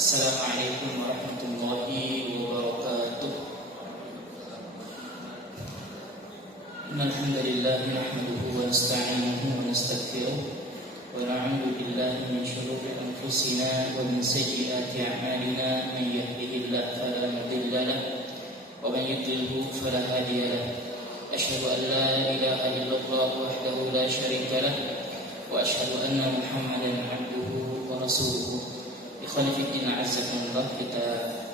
Assalamualaikum warahmatullahi wabarakatuh. Innal hamdalillah nahmaduhu wa nasta'inuhu wa nastaghfiruh wa na'udzu billahi min shururi anfusina wa min sayyiati a'malina. Man yahdihillahu fala mudilla lahu wa man yudlilhu fala hadiya lahu. Asyhadu an la ilaha illallah wahdahu la syarika lahu wa asyhadu anna Muhammadan 'abduhu wa rasuluhu. Ikhwani fi din, azzakumullah, kita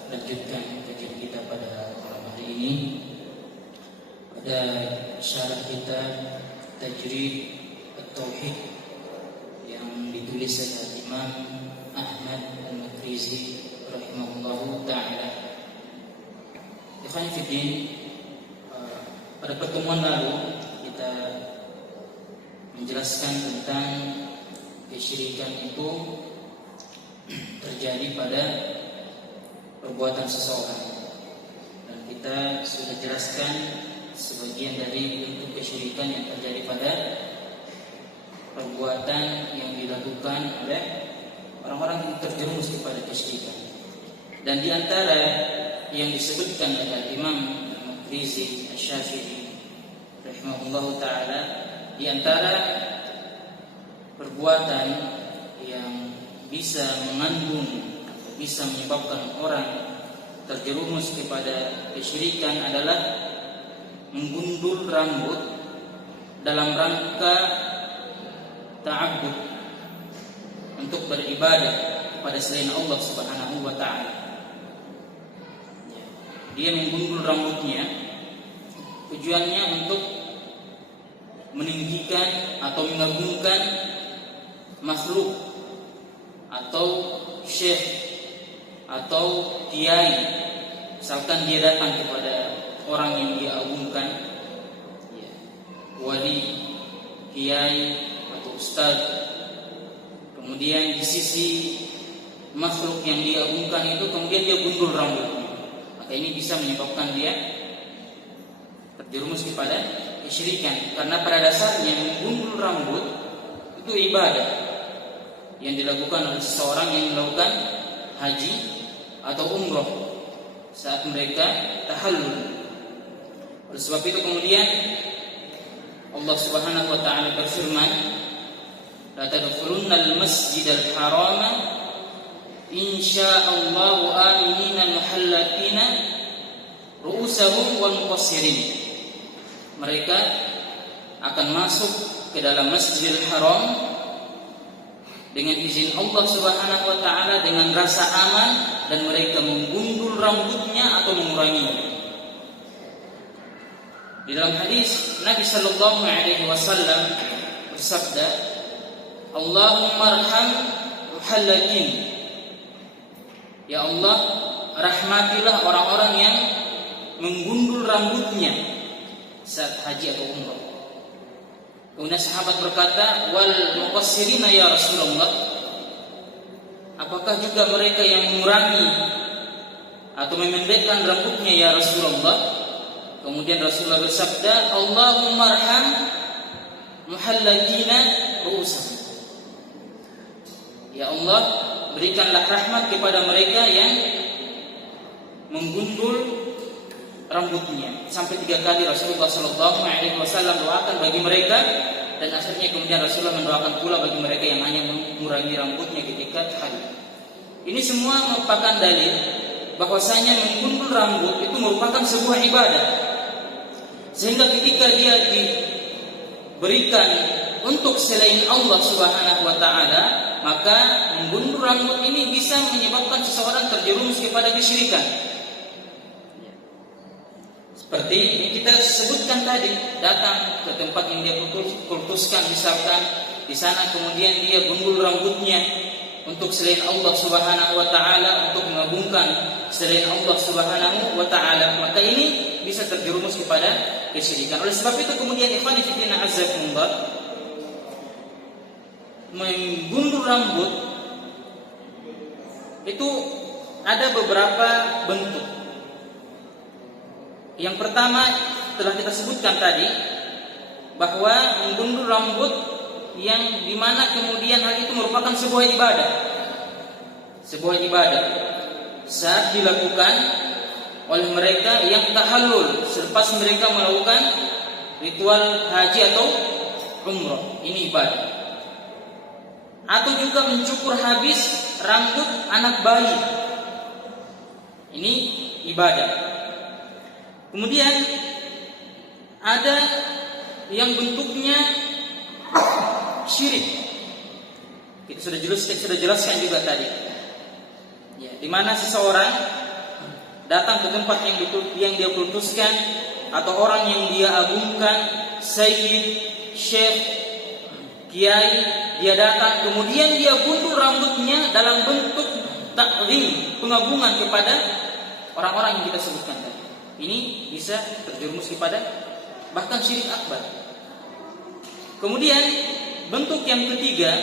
lanjutkan kajian kita pada malam hari ini pada syarah kita Tajrid At-Tauhid yang ditulis oleh Imam Ahmad Al-Makrizi rahimahullahu ta'ala. Ikhwani fi din, pada pertemuan lalu kita menjelaskan tentang kesyirikan itu terjadi pada perbuatan seseorang, dan kita sudah jelaskan sebagian dari bentuk kesyirikan yang terjadi pada perbuatan yang dilakukan oleh orang-orang yang terjerumus kepada kesyirikan. Dan di antara yang disebutkan oleh Imam Al-Makrizi Asy-Syafi'i rahimahullahu taala, di antara perbuatan yang bisa mengandung atau bisa menyebabkan orang terjerumus kepada kesyirikan adalah menggundul rambut dalam rangka ta'abbud, untuk beribadah kepada selain Allah Subhanahu wa taala. Dia menggundul rambutnya, tujuannya untuk meninggikan atau mengagungkan makhluk atau syekh atau kiai. Misalkan dia datang kepada orang yang dia agungkan, wali, kiai atau ustaz, kemudian di sisi makhluk yang dia agungkan itu kemudian dia gundul rambutnya, maka ini bisa menyebabkan dia terjerumus kepada kesyirikan. Karena pada dasarnya menggundul rambut itu ibadah yang dilakukan oleh seseorang yang melakukan haji atau umroh saat mereka tahallul. Oleh sebab itu kemudian Allah Subhanahu wa taala berfirman, la tadkhulunnal masjidal harama insyaallahu aminina muhallatina ru'usahum wal muqassirin. Mereka akan masuk ke dalam Masjidil Haram dengan izin Allah Subhanahu wa taala dengan rasa aman, dan mereka menggundul rambutnya atau menguranginya. Di dalam hadis Nabi sallallahu alaihi wasallam bersabda, Allahumma arham muhallakin. Ya Allah, rahmatilah orang-orang yang menggundul rambutnya saat haji atau umrah. Kemudian sahabat berkata, wal muqassirina ya Rasulullah, apakah juga mereka yang mengurangi atau memendekkan rambutnya ya Rasulullah? Kemudian Rasulullah bersabda, Allahumma arham muhallakina ru'usahum. Ya Allah, berikanlah rahmat kepada mereka yang menggundul rambutnya. Sampai 3 kali Rasulullah sallallahu alaihi wasallam doakan bagi mereka, dan akhirnya kemudian Rasulullah mendoakan pula bagi mereka yang hanya mengurangi rambutnya ketika haji. Ini semua merupakan dalil bahwasanya menggundul rambut itu merupakan sebuah ibadah. Sehingga ketika dia diberikan untuk selain Allah Subhanahu wa taala, maka menggundul rambut ini bisa menyebabkan seseorang terjerumus kepada kesyirikan. Seperti yang kita sebutkan tadi, datang ke tempat yang dia kultuskan, misalkan di sana kemudian dia gundul rambutnya untuk selain Allah Subhanahu wa taala, untuk mengagungkan selain Allah Subhanahu wa taala, maka ini bisa terjerumus kepada kesyirikan. Oleh sebab itu kemudian ikhwani fillah azzakumullah, menggundul rambut itu ada beberapa bentuk. Yang pertama telah kita sebutkan tadi, bahwa menggundul rambut yang dimana kemudian hal itu merupakan sebuah ibadah. sebuah ibadah saat dilakukan oleh mereka yang tahallul selepas mereka melakukan ritual haji atau umrah, ini ibadah. Atau juga mencukur habis rambut anak bayi, ini ibadah. Kemudian ada yang bentuknya syirik. Kita sudah jelaskan juga tadi. Ya, di mana seseorang datang ke tempat yang dia kultuskan atau orang yang dia agungkan, sayyid, syekh, kiai, dia datang kemudian dia guntur rambutnya dalam bentuk takzim, pengagungan kepada orang-orang yang kita sebutkan tadi. Ini bisa terjerumus kepada bahkan syirik akbar. Kemudian bentuk yang ketiga,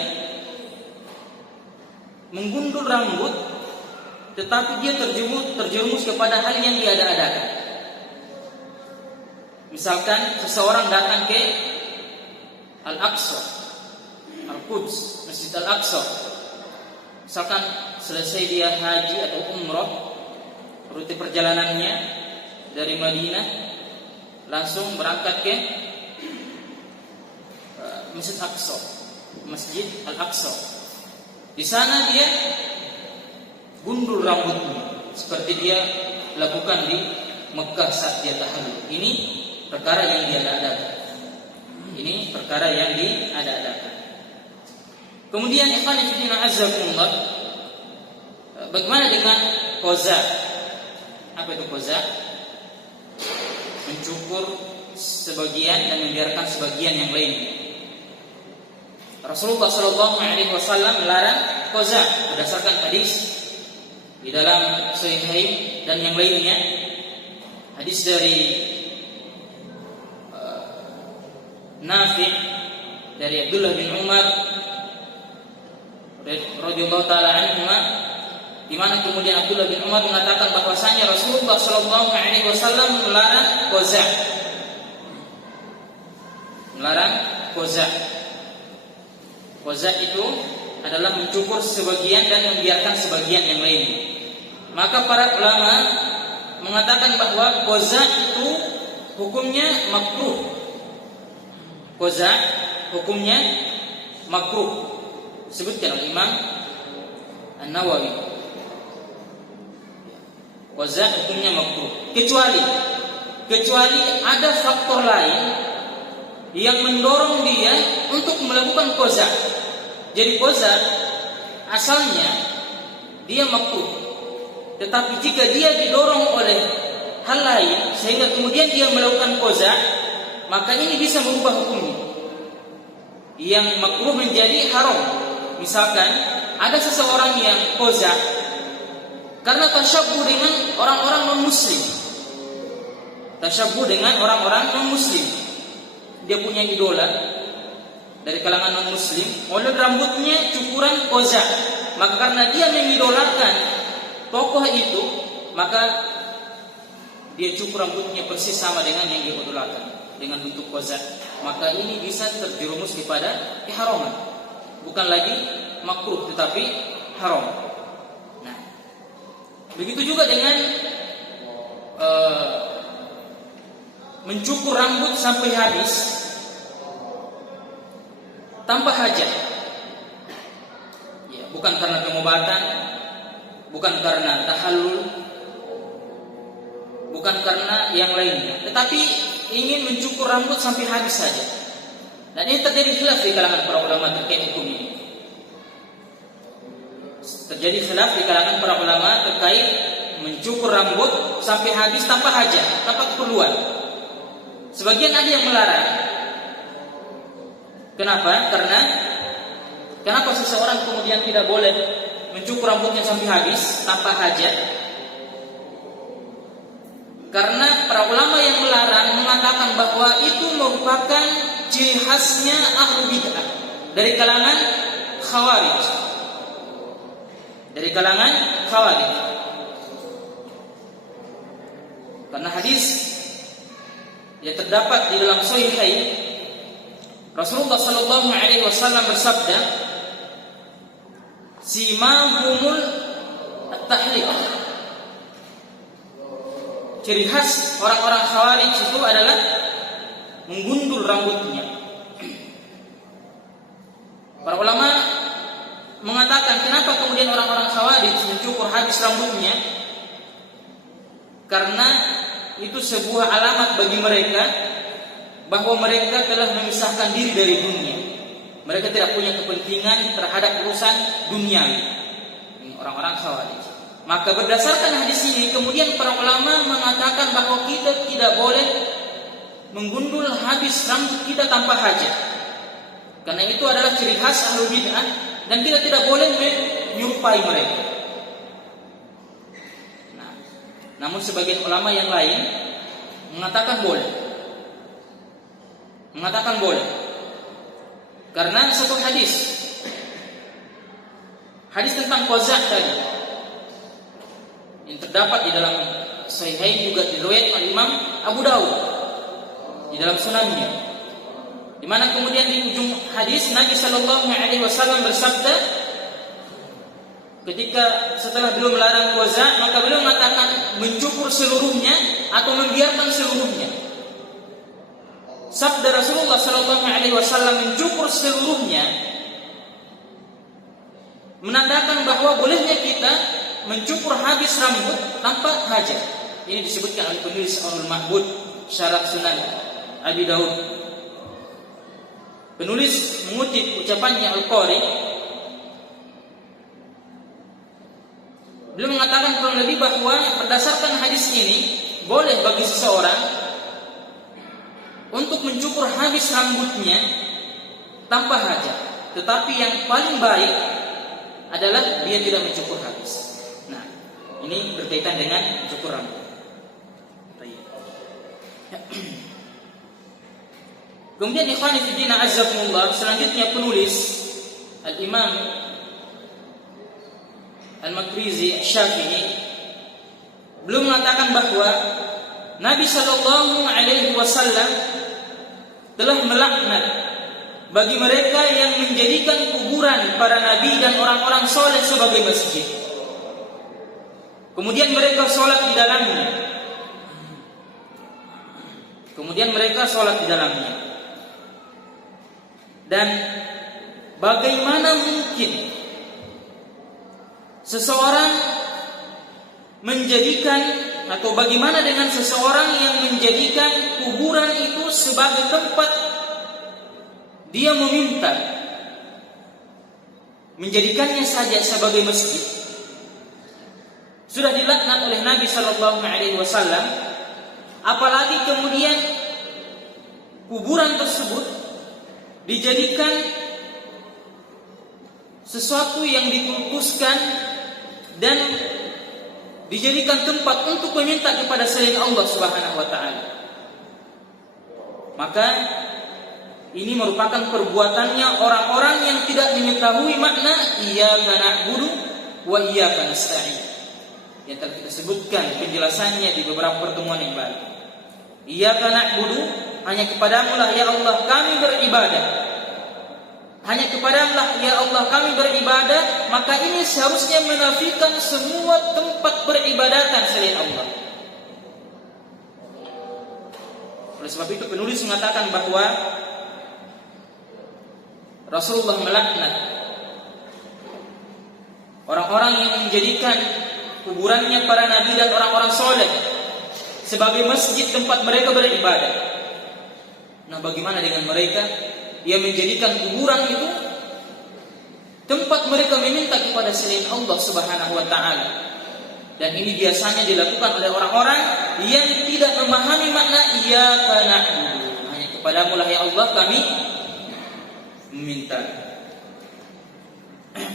menggundul rambut tetapi dia terjerumus kepada hal yang diada-adakan. Misalkan seseorang datang ke Al-Aqsa, Al-Quds, Masjid Al-Aqsa. Misalkan selesai dia haji atau umrah, rute perjalanannya dari Madinah langsung berangkat ke Masjid Al-Aqsa, Masjid Al-Aqsa. Di sana dia gundul rambutnya seperti dia lakukan di Mekah saat dia tahallul. Ini perkara yang diada-adakan. Ini perkara yang diada-adakan. Kemudian ikhwan fillah azzakumullah, bagaimana dengan qaza? Apa itu qaza? Mencukur sebagian dan membiarkan sebagian yang lainnya. Rasulullah sallallahu alaihi wasallam melarang qaza berdasarkan hadis di dalam Sahihain dan yang lainnya. Hadis dari Nafi' dari Abdullah bin Umar radhiyallahu taala anhuma, di mana kemudian Abdullah bin Umar mengatakan bahwasanya Rasulullah sallallahu alaihi wasallam melarang qaza. Melarang qaza. Qaza itu adalah mencukur sebagian dan membiarkan sebagian yang lain. Maka para ulama mengatakan bahwa qaza itu hukumnya makruh. Qaza hukumnya makruh. Sebutkan oleh Imam An-Nawawi. Qaza hukumnya makruh. Kecuali ada faktor lain yang mendorong dia untuk melakukan qaza. Jadi qaza asalnya dia makruh. Tetapi jika dia didorong oleh hal lain sehingga kemudian dia melakukan qaza, maka ini bisa merubah hukumnya. Yang makruh menjadi haram. Misalkan ada seseorang yang qaza karena tasyabbuh dengan orang-orang non-muslim. Tasyabbuh dengan orang-orang non-muslim. Dia punya idola dari kalangan non-muslim, oleh rambutnya cukuran qaza. Maka karena dia mengidolakan tokoh itu, maka dia cukur rambutnya persis sama dengan yang dia idolakan dengan bentuk qaza. Maka ini bisa terjerumus kepada ihraman. Bukan lagi makruh tetapi haram. Nah, begitu juga dengan mencukur rambut sampai habis tanpa hajat. Ya, bukan karena pengobatan, bukan karena tahallul, bukan karena yang lainnya, tetapi ingin mencukur rambut sampai habis saja. Dan ini terjadi khilaf di kalangan para ulama terkait hukum ini. Terjadi khilaf di kalangan para ulama terkait mencukur rambut sampai habis tanpa hajat, tanpa keperluan. Sebagian ada yang melarang. Kenapa? Kenapa seseorang kemudian tidak boleh mencukur rambutnya sampai habis tanpa hajat? Karena para ulama yang melarang mengatakan bahwa itu merupakan ciri khasnya ahlu bid'ah dari kalangan khawarij. Dari kalangan khawarij. Karena hadis yang terdapat di dalam Sahihain, Rasulullah sallallahu alaihi wasallam bersabda, "Simahumul tahliq. Ciri khas orang-orang Khawarij itu adalah menggundul rambutnya. Para ulama mengatakan kenapa kemudian orang-orang Khawarij mencukur habis rambutnya? Karena itu sebuah alamat bagi mereka bahwa mereka telah memisahkan diri dari dunia. Mereka tidak punya kepentingan terhadap urusan duniawi. Ini orang-orang Khawarij. Maka berdasarkan hadis ini kemudian para ulama mengatakan bahwa kita tidak boleh menggundul habis rambut kita tanpa hajat. Karena itu adalah ciri khas ahlul bid'ah dan kita tidak boleh menyerupai mereka. Nah, namun sebagian ulama yang lain mengatakan boleh. Mengatakan boleh. Karena satu hadis tentang qazah tadi yang terdapat di dalam Sahihain juga diriwayatkan oleh Imam Abu Dawud di dalam sunannya, di mana kemudian di ujung hadis Nabi Shallallahu Alaihi Wasallam bersabda, ketika setelah beliau melarang qazah, maka beliau mengatakan mencukur seluruhnya atau membiarkan seluruhnya. Sabda Rasulullah Shallallahu Alaihi Wasallam mencukur seluruhnya menandakan bahwa bolehnya kita mencukur habis rambut tanpa hajat. Ini disebutkan oleh penulis Aunul Ma'bud Syarah Sunan Abi Daud. Penulis mengutip ucapannya Al-Qari. Beliau mengatakan kurang lebih bahwa berdasarkan hadis ini boleh bagi seseorang untuk mencukur habis rambutnya tanpa hajat. Tetapi yang paling baik adalah dia tidak mencukur habis. Nah, ini berkaitan dengan mencukur rambut. Kemudian ikhwani fillah azzakumullah, selanjutnya penulis Al-Imam Al-Makrizi Syafi'i belum mengatakan bahwa Nabi Shallallahu Alaihi Wasallam telah melaknat bagi mereka yang menjadikan kuburan para nabi dan orang-orang soleh sebagai masjid. Kemudian mereka sholat di dalamnya. Dan bagaimana mungkin seseorang menjadikan, atau bagaimana dengan seseorang yang menjadikan kuburan itu sebagai tempat dia meminta, menjadikannya saja sebagai masjid. Sudah dilaknat oleh Nabi Shallallahu Alaihi Wasallam, apalagi kemudian kuburan tersebut dijadikan sesuatu yang dikultuskan dan dijadikan tempat untuk meminta kepada selain Allah Subhanahu wa taala. Maka ini merupakan perbuatannya orang-orang yang tidak mengetahui makna iyyaka na'budu wa iyyaka nasta'in. Yang telah kita sebutkan penjelasannya di beberapa pertemuan yang lalu. Iyyaka na'budu, hanya kepadamu lah ya Allah kami beribadah. Hanya kepadamu lah ya Allah kami beribadah, maka ini seharusnya menafikan semua tempat peribadatan selain Allah. Oleh sebab itu penulis mengatakan bahwa Rasulullah melaknat orang-orang yang menjadikan kuburannya para nabi dan orang-orang soleh sebagai masjid tempat mereka beribadah. Nah, bagaimana dengan mereka yang menjadikan kuburan itu tempat mereka meminta kepada selain Allah Subhanahu wa taala? Dan ini biasanya dilakukan oleh orang-orang yang tidak memahami makna iyyaka na'budu. Hanya kepadamu lah ya Allah kami meminta.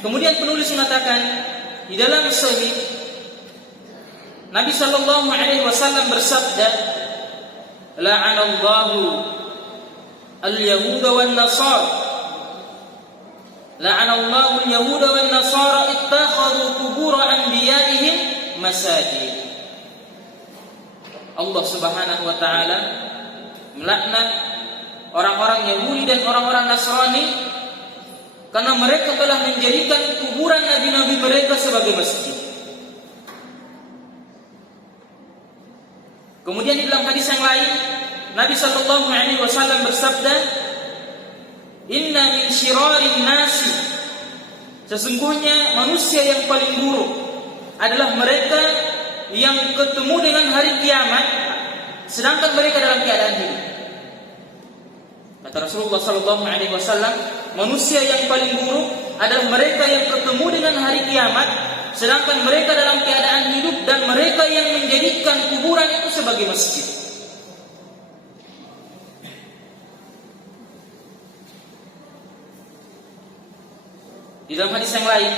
Kemudian penulis mengatakan di dalam sahih Nabi sallallahu alaihi wasallam bersabda, la'anallahu al-yahuda wan nasara. La'anallahu al-yahuda wan nasara ittakhadhu qubur anbiya'ihim masajid. Allah Subhanahu wa taala melaknat orang-orang Yahudi dan orang-orang Nasrani karena mereka telah menjadikan kuburan nabi-nabi mereka sebagai masjid. Kemudian di dalam hadis yang lain Nabi sallallahu alaihi wasallam bersabda, "Inna min syirarin nasi," sesungguhnya manusia yang paling buruk adalah mereka yang ketemu dengan hari kiamat sedangkan mereka dalam keadaan hidup. Kata Rasulullah sallallahu alaihi wasallam, manusia yang paling buruk adalah mereka yang ketemu dengan hari kiamat sedangkan mereka dalam keadaan hidup dan mereka yang menjadikan kuburan itu sebagai masjid. Di dalam hadis yang lain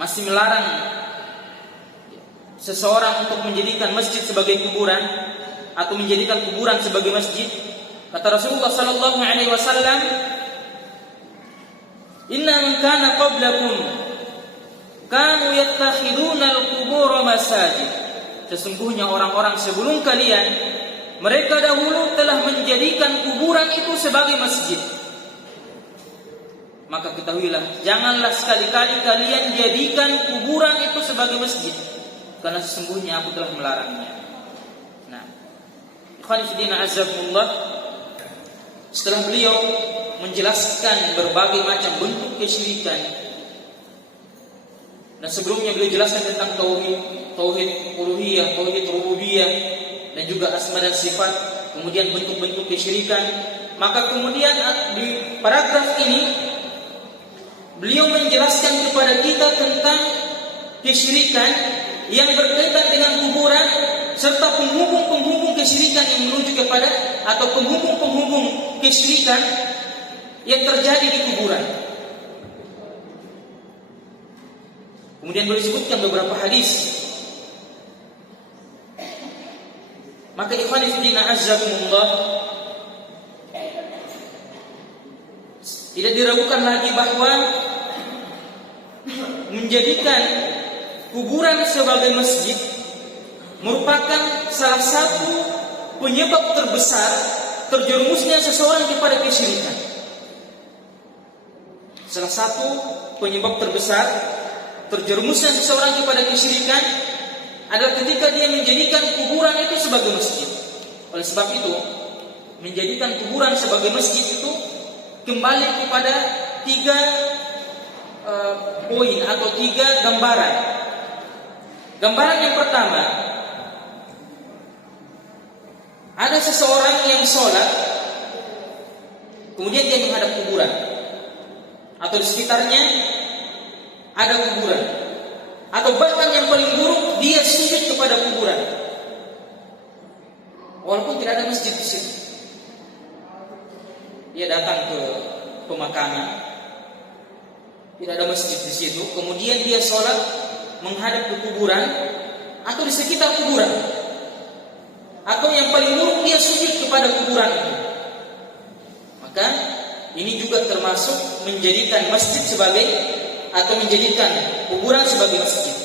masih melarang seseorang untuk menjadikan masjid sebagai kuburan atau menjadikan kuburan sebagai masjid. Kata Rasulullah sallallahu alaihi wasallam, "Inna man kana qablakum kanu yattakhiduna al-qubur masajid." Sesungguhnya orang-orang sebelum kalian, mereka dahulu telah menjadikan kuburan itu sebagai masjid. Maka ketahuilah, janganlah sekali-kali kalian jadikan kuburan itu sebagai masjid, karena sesungguhnya aku telah melarangnya. Nah, ikhwan fillah azzakumullah, setelah beliau menjelaskan berbagai macam bentuk kesyirikan, dan sebelumnya beliau jelaskan tentang tauhid uluhiyah, tauhid rububiyah, dan juga asma dan sifat, kemudian bentuk-bentuk kesyirikan. Maka kemudian di paragraf ini beliau menjelaskan kepada kita tentang kesyirikan yang berkaitan dengan kuburan serta penghubung-penghubung kesyirikan yang menuju kepada atau penghubung-penghubung kesyirikan yang terjadi di kuburan. Kemudian beliau sebutkan beberapa hadis. Maka ikhwan fillah azzakumullah, tidak diragukan lagi bahwa menjadikan kuburan sebagai masjid merupakan salah satu penyebab terbesar terjerumusnya seseorang kepada kesyirikan. Salah satu penyebab terbesar terjerumusnya seseorang kepada kesyirikan adalah ketika dia menjadikan kuburan itu sebagai masjid. Oleh sebab itu, menjadikan kuburan sebagai masjid itu kembali kepada 3 poin atau 3 gambaran. Gambaran yang pertama, ada seseorang yang sholat, kemudian dia menghadap kuburan, atau di sekitarnya ada kuburan, atau bahkan yang paling buruk dia sujud kepada kuburan, walaupun tidak ada masjid di situ. Dia datang ke pemakaman, tidak ada masjid di situ, kemudian dia sholat menghadap ke kuburan atau di sekitar kuburan, atau yang paling buruk dia sujud kepada kuburan itu. Maka ini juga termasuk menjadikan masjid sebagai atau menjadikan kuburan sebagai masjid.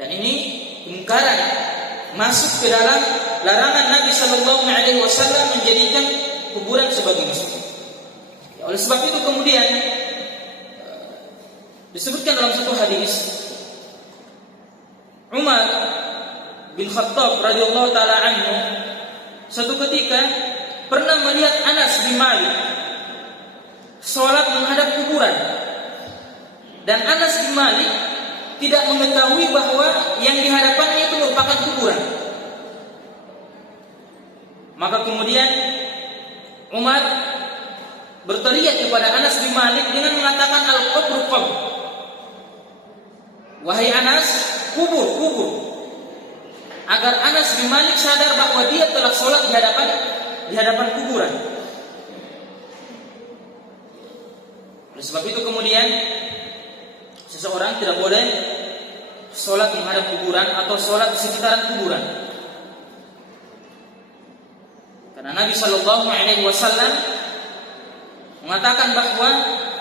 Dan ini kemungkaran masuk ke dalam larangan Nabi sallallahu alaihi wasallam menjadikan kuburan sebagai masjid. Oleh sebab itu kemudian disebutkan dalam satu hadis, Umar bin Khattab radhiyallahu taala anhu satu ketika pernah melihat Anas bin Malik sholat menghadap kuburan, dan Anas bin Malik tidak mengetahui bahwa yang dihadapannya itu merupakan kuburan. Maka kemudian Umar berteriak kepada Anas bin Malik dengan mengatakan, "Al-qabru qabr." Wahai Anas, kubur, kubur. Agar Anas bin Malik sadar bahwa dia telah sholat di hadapan kuburan. Oleh sebab itu kemudian seseorang tidak boleh sholat menghadap kuburan atau sholat di sekitaran kuburan. Karena Nabi Shallallahu Alaihi Wasallam mengatakan bahwa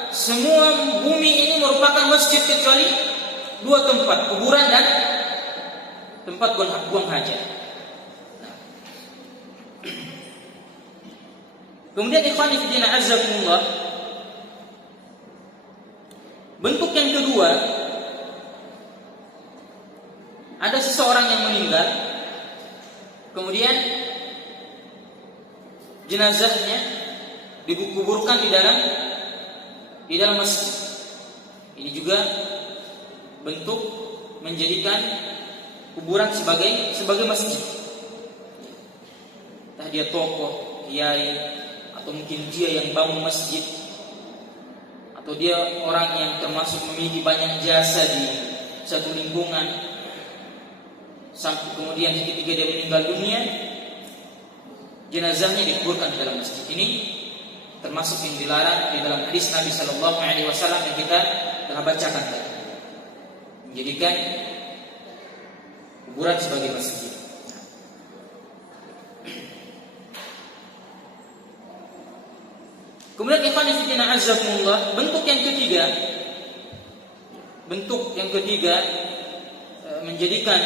semua bumi ini merupakan masjid kecuali 2 tempat, kuburan dan tempat buang hajat. Kemudian ikhwan fillah azzakumullah, bentuk yang kedua ada seseorang yang meninggal, kemudian jenazahnya dikuburkan di dalam masjid. Ini juga bentuk menjadikan kuburan sebagai masjid. Entah dia tokoh, kiai, atau mungkin dia yang bangun masjid, atau dia orang yang termasuk memiliki banyak jasa di satu lingkungan, sampai kemudian ketika dia meninggal dunia, jenazahnya dikuburkan di dalam masjid. Ini termasuk yang dilarang di dalam hadis Nabi Sallallahu Alaihi Wasallam yang kita telah bacakan tadi, menjadikan kuburan sebagai masjid. Kemudian ikhwan fillah azzakumullah, bentuk yang ketiga menjadikan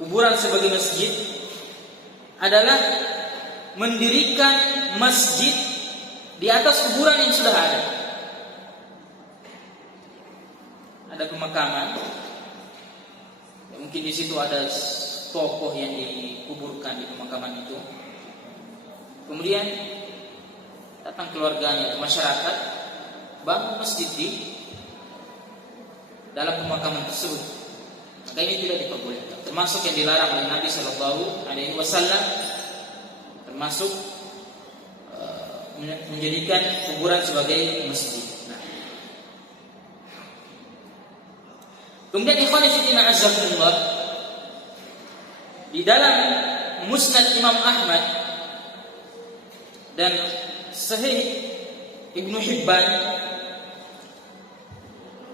kuburan sebagai masjid adalah mendirikan masjid di atas kuburan yang sudah ada. Ada pemakaman, ya mungkin di situ ada tokoh yang dikuburkan di pemakaman itu. Kemudian datang keluarganya, masyarakat, bangun masjid di dalam pemakaman tersebut. Maka ini tidak diperbolehkan. Termasuk yang dilarang oleh Nabi Sallallahu Alaihi Wasallam, termasuk menjadikan kuburan sebagai masjid. Kemudian ikhwan fillah azzakumullah, di dalam Musnad Imam Ahmad dan Sahih Ibnu Hibban,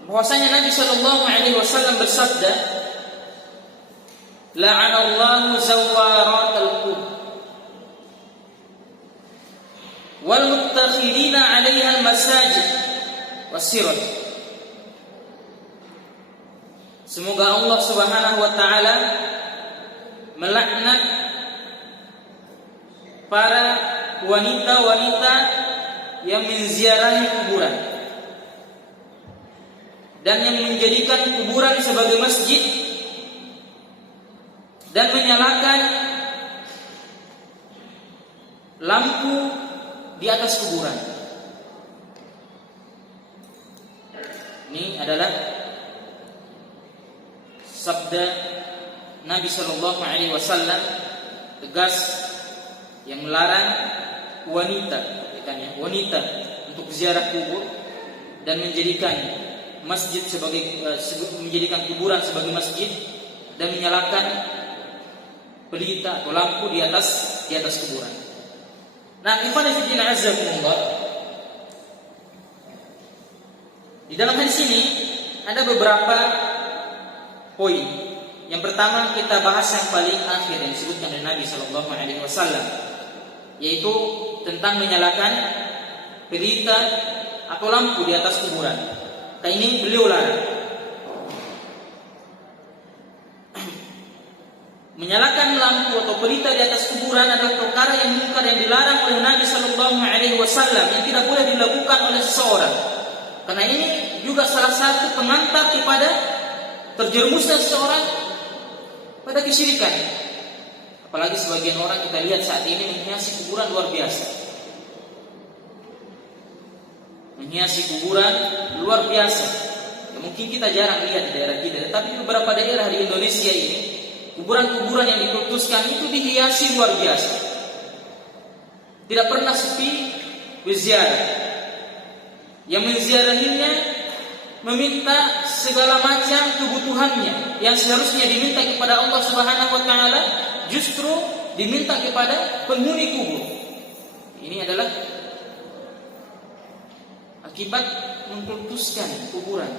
bahwasanya Nabi Sallallahu Alaihi Wasallam bersabda, "La'anallahu zawaratal qubur wal muttakhidina 'alaiha al-masajid was-sirat." Semoga Allah Subhanahu wa taala melaknat para wanita-wanita yang menziarahi kuburan dan yang menjadikan kuburan sebagai masjid dan menyalakan lampu di atas kuburan. Ini adalah sabda Nabi Sallallahu Alaihi Wasallam tegas yang melarang wanita untuk ziarah kubur dan menjadikan masjid menjadikan kuburan sebagai masjid dan menyalakan pelita atau lampu di atas kuburan. Nah, ikhwan fillah azzakumullah, di dalam hadis ini ada beberapa poin. Yang pertama kita bahas yang paling akhir yang disebutkan oleh Nabi Sallallahu Alaihi Wasallam, yaitu tentang menyalakan pelita atau lampu di atas kuburan. Ini beliau larang. Menyalakan lampu atau pelita di atas kuburan adalah perkara yang mungkar yang dilarang oleh Nabi Sallallahu Alaihi Wasallam, yang tidak boleh dilakukan oleh seseorang. Karena ini juga salah satu pengantar kepada terjerumusnya seseorang pada kesyirikan. Apalagi sebagian orang kita lihat saat ini menghiasi kuburan luar biasa. Menghiasi kuburan luar biasa. Ya, mungkin kita jarang lihat di daerah kita, tetapi beberapa daerah di Indonesia ini kuburan-kuburan yang dikultuskan itu dihiasi luar biasa. Tidak pernah sepi berziarah. Yang menziarahinya meminta segala macam kebutuhannya yang seharusnya diminta kepada Allah Subhanahu wa taala, justru diminta kepada penghuni kubur. Ini adalah akibat mengkultuskan kuburan,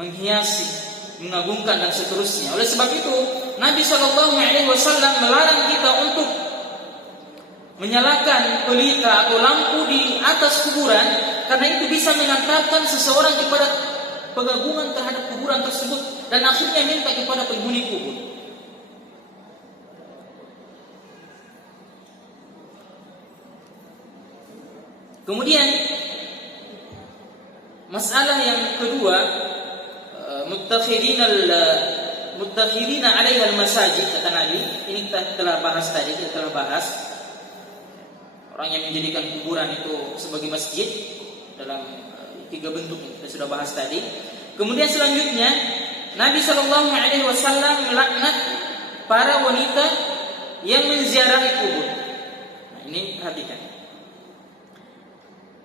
menghiasi, mengagungkan dan seterusnya. Oleh sebab itu, Nabi Shallallahu Alaihi Wasallam melarang kita untuk menyalakan pelita atau lampu di atas kuburan, karena itu bisa mengantarkan seseorang kepada pengagungan terhadap kuburan tersebut dan akhirnya minta kepada penghuni kubur. Kemudian masalah yang kedua muttakhidina 'alaiha al-masajid, kata Nabi. Ini kita telah bahas tadi, kita telah bahas orang yang menjadikan kuburan itu sebagai masjid dalam 3 bentuk yang kita sudah bahas tadi. Kemudian selanjutnya Nabi sallallahu alaihi wasallam melaknat para wanita yang menziarahi kubur. Nah, ini perhatikan.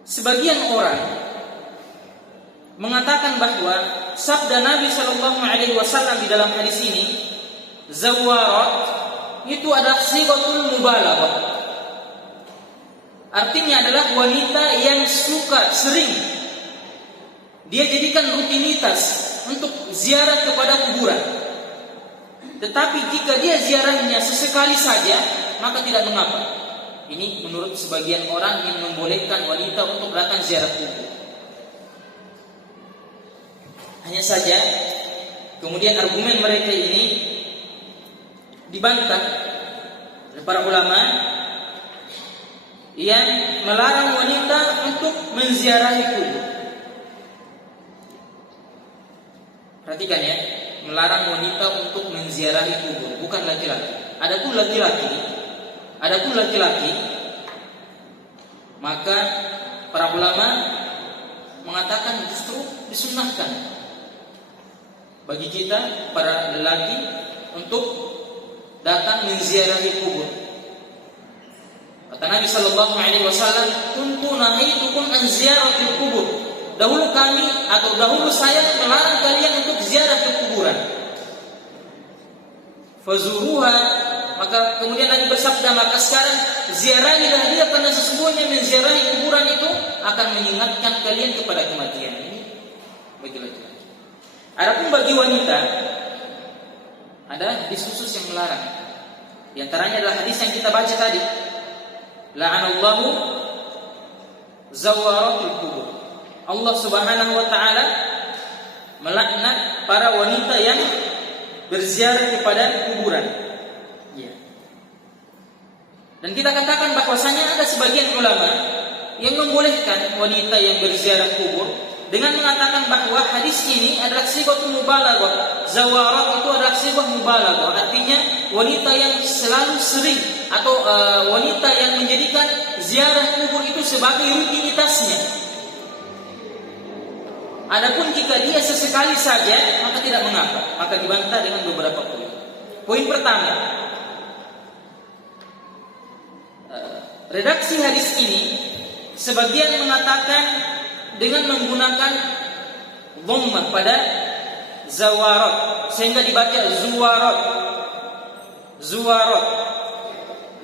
Sebagian orang mengatakan bahwa sabda Nabi sallallahu alaihi wasallam di dalam hadis ini, zawarat, itu adalah sighatul mubalaghah. Artinya adalah wanita yang suka, sering dia jadikan rutinitas untuk ziarah kepada kuburan. Tetapi jika dia ziarahnya sesekali saja, maka tidak mengapa. Ini menurut sebagian orang yang membolehkan wanita untuk melakukan ziarah kubur. Hanya saja, kemudian argumen mereka ini dibantah oleh para ulama yang melarang wanita untuk menziarahi kubur. Perhatikan ya, melarang wanita untuk menziarahi kubur, bukan laki-laki. Adapun laki-laki, maka para ulama mengatakan justru disunnahkan bagi kita para lelaki untuk datang menziarahi kubur. Kata Nabi sallallahu alaihi wasallam, "Kuntu nahaitukum an ziyaratil kubur." Dahulu saya melarang kalian untuk ziarah ke kuburan. Fazuruha, maka kemudian Nabi bersabda, maka sekarang ziarahilah dia, karena sesungguhnya menziarahi kuburan itu akan mengingatkan kalian kepada kematian. Ini bagi laki-laki. Adapun bagi wanita ada hadis khusus yang melarang. Di antaranya adalah hadis yang kita baca tadi. La'anallahu zawaratul kubur. Allah Subhanahu wa taala melaknat para wanita yang berziarah kepada kuburan. Ya. Dan kita katakan bahwasanya ada sebagian ulama yang membolehkan wanita yang berziarah kubur dengan mengatakan bahwa hadis ini adalah sighatul mubalaghah. Zawarat itu adalah sighah mubalaghah, artinya wanita yang selalu sering atau wanita yang menjadikan ziarah kubur itu sebagai rutinitasnya. Adapun jika dia sesekali saja, maka tidak mengapa. Maka dibantah dengan beberapa poin. Poin pertama, redaksi hadis ini sebagian mengatakan dengan menggunakan dhammah pada zawarat, sehingga dibaca zuwarat.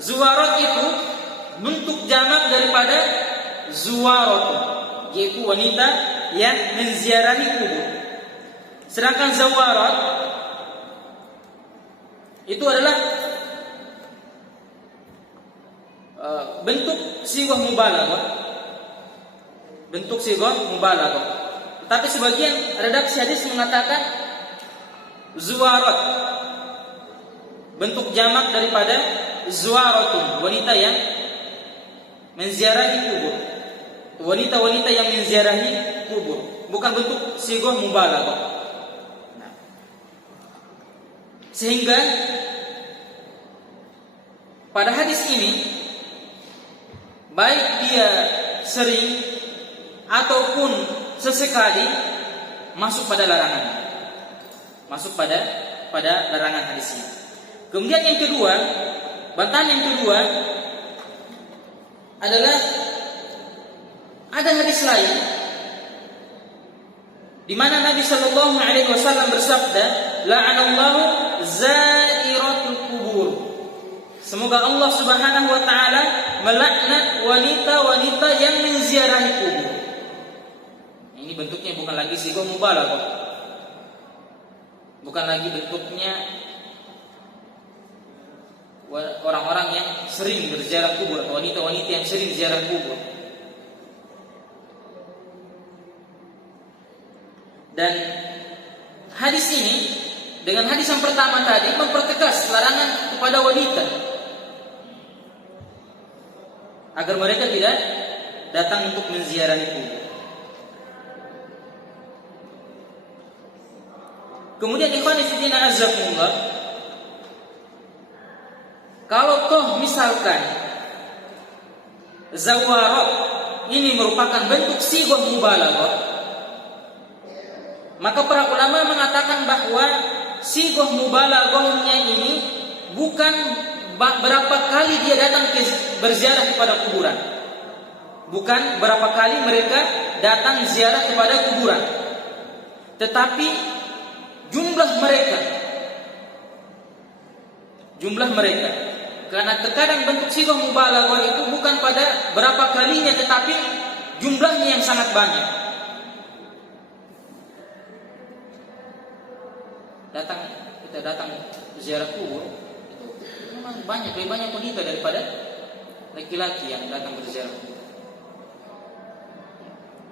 Zuwarat itu bentuk jamak daripada zuwarat, yaitu wanita yang menziarahi kubur. Sedangkan zawarat itu adalah bentuk sighah mubalaghah. Tetapi sebagian redaksi hadis mengatakan zuwarat, bentuk jamak daripada zuwaratun, wanita yang menziarahi kubur. Wanita-wanita yang menziarahi kubur, bukan bentuk sighah mubalaghah. Sehingga pada hadis ini, baik dia sering ataupun sesekali, masuk pada larangan. Masuk pada larangan hadis ini. Kemudian yang kedua, bantahan yang kedua adalah ada hadis lain di mana Nabi sallallahu alaihi wasallam bersabda, la'anallahu zairatul kubur. Semoga Allah Subhanahu wa taala melaknat wanita-wanita yang menziarahi kubur. Ini bentuknya bukan lagi sighah mubalaghah. Bukan lagi bentuknya orang-orang yang sering berziarah kubur atau wanita-wanita yang sering ziarah kubur. Dan hadis ini dengan hadis yang pertama tadi mempertegas larangan kepada wanita agar mereka tidak datang untuk menziarahi kubur. Kemudian ikhwan fillah azakumullah, kalau toh misalkan zawarat ini merupakan bentuk sighah mubalaghah, maka para ulama mengatakan bahwa sighah mubalaghahnya ini bukan berapa kali dia datang berziarah kepada kuburan. Bukan berapa kali mereka datang ziarah kepada kuburan, tetapi jumlah mereka. Karena terkadang bentuk sighah mubalaghah itu bukan pada berapa kalinya, tetapi jumlahnya yang sangat banyak. Kita datang ziarah kubur itu memang lebih banyak wanita daripada laki-laki yang datang berziarah kubur.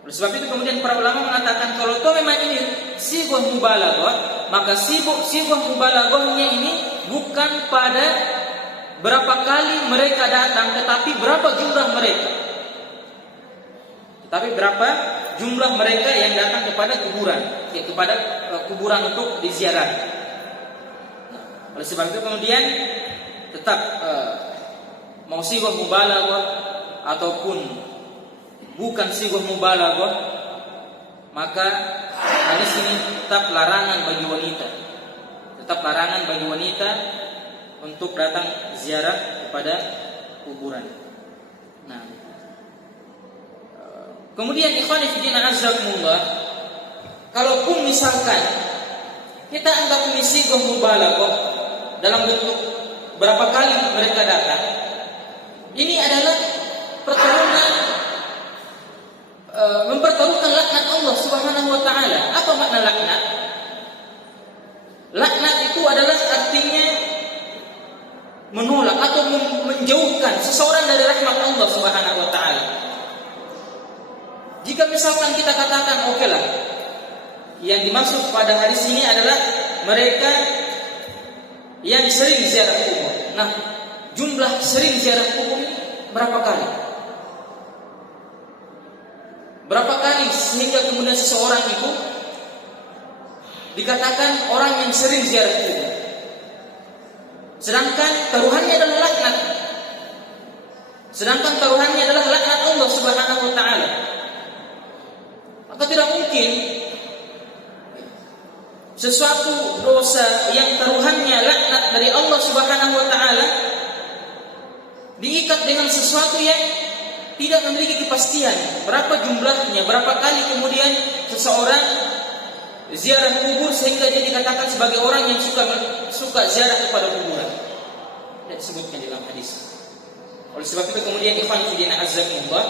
Oleh sebab itu kemudian para ulama mengatakan kalau toh memang ini sighah mubalaghah, maka sighah mubalaghahnya ini bukan pada berapa kali mereka datang, tetapi berapa jumlah mereka. Yang datang kepada kuburan, kepada kuburan untuk diziarah. Oleh sebab itu kemudian tetap mau sighah mubalaghah ataupun bukan sighah mubalaghah, maka hadis ini tetap larangan bagi wanita untuk datang ziarah kepada kuburan. Nah, kemudian ikhwan fillah azakumullah, kalaupun misalkan kita anggap ini sighah mubalaghah dalam bentuk berapa kali mereka datang, ini adalah mempertaruhkan laknat Allah Subhanahu wa taala. Apa makna laknat? Laknat itu adalah artinya menolak atau menjauhkan seseorang dari rahmat Allah Subhanahu wa taala. Jika misalkan kita katakan oke lah, yang dimaksud pada hadis ini adalah mereka yang sering ziarah kubur. Nah, jumlah sering ziarah kubur berapa kali? Berapa kali sehingga kemudian seseorang itu dikatakan orang yang sering ziarah kubur, sedangkan taruhannya adalah laknat Allah Subhanahu wa taala. Maka tidak mungkin sesuatu dosa yang taruhannya laknat dari Allah Subhanahu wa taala diikat dengan sesuatu yang tidak memiliki kepastian berapa jumlahnya, berapa kali kemudian seseorang ziarah kubur sehingga dia dikatakan sebagai orang yang suka ziarah kepada kuburan. Tidak disebutkan dalam hadis. Oleh sebab itu kemudian ikhwan fillah azakumullah,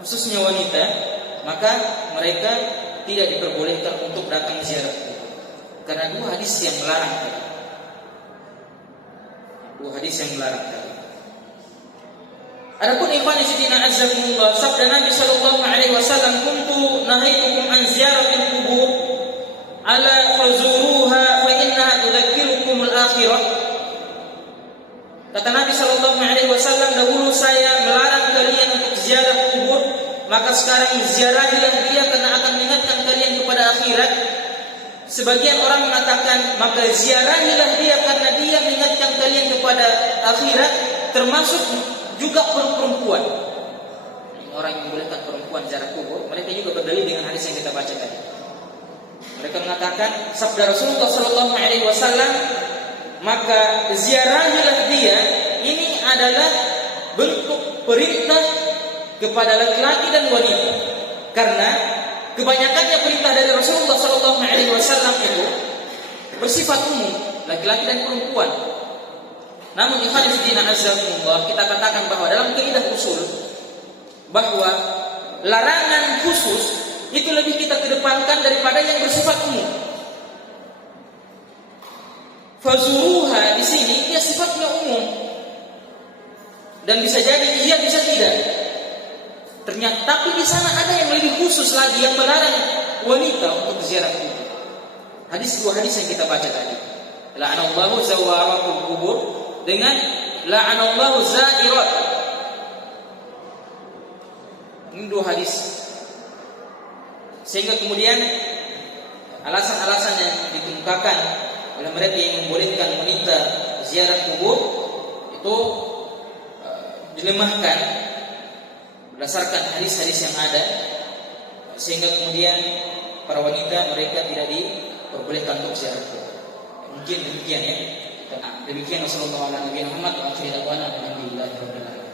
khususnya wanita, maka mereka tidak diperbolehkan untuk datang ziarah kubur karena dua hadis yang melarang tadi. Adapun ikhwan fillah azakumullah, sabda Nabi sallallahu alaihi wasallam, "Kuntu nahaitukum an ziyaratil qubur ala fazuruha fa innaha tudzakirukum al-akhirah." Kata Nabi sallallahu alaihi wasallam, dahulu saya melarang kalian untuk ziarah kubur, maka sekarang ziarahilah dia karena akan mengingatkan kalian kepada akhirat. Sebagian orang mengatakan maka ziarahilah dia karena dia mengingatkan kalian kepada akhirat, termasuk juga perempuan. Orang yang membolehkan perempuan ziarah kubur, mereka juga berdalil dengan hadis yang kita baca tadi. Mereka mengatakan sabda Rasulullah sallallahu alaihi wasallam, maka ziarahilah dia, ini adalah bentuk perintah kepada laki-laki dan wanita. Karena kebanyakannya perintah dari Rasulullah sallallahu alaihi wasallam itu bersifat umum, laki-laki dan perempuan. Namun ikhwan fillah azakumullah, kita katakan bahwa dalam kaidah usul bahwa larangan khusus itu lebih kita kedepankan daripada yang bersifat umum. Fazuruha di sini dia sifatnya umum dan bisa jadi iya bisa tidak. Ternyata tapi di sana ada yang lebih khusus lagi yang melarang wanita untuk ziarah kubur. Dua hadis yang kita baca tadi. La'anallahu zawaratul kubur dengan la'anallahu za'irat. Ini dua hadis. Sehingga kemudian alasan-alasan yang dikemukakan oleh mereka yang membolehkan wanita ziarah kubur itu dilemahkan berdasarkan hadis-hadis yang ada, sehingga kemudian para wanita mereka tidak diperbolehkan untuk ziarah kubur. Mungkin demikian ya. Demikian Rasulullah Muhammad wa akhir da'wana alhamdulillahi rabbil alamin.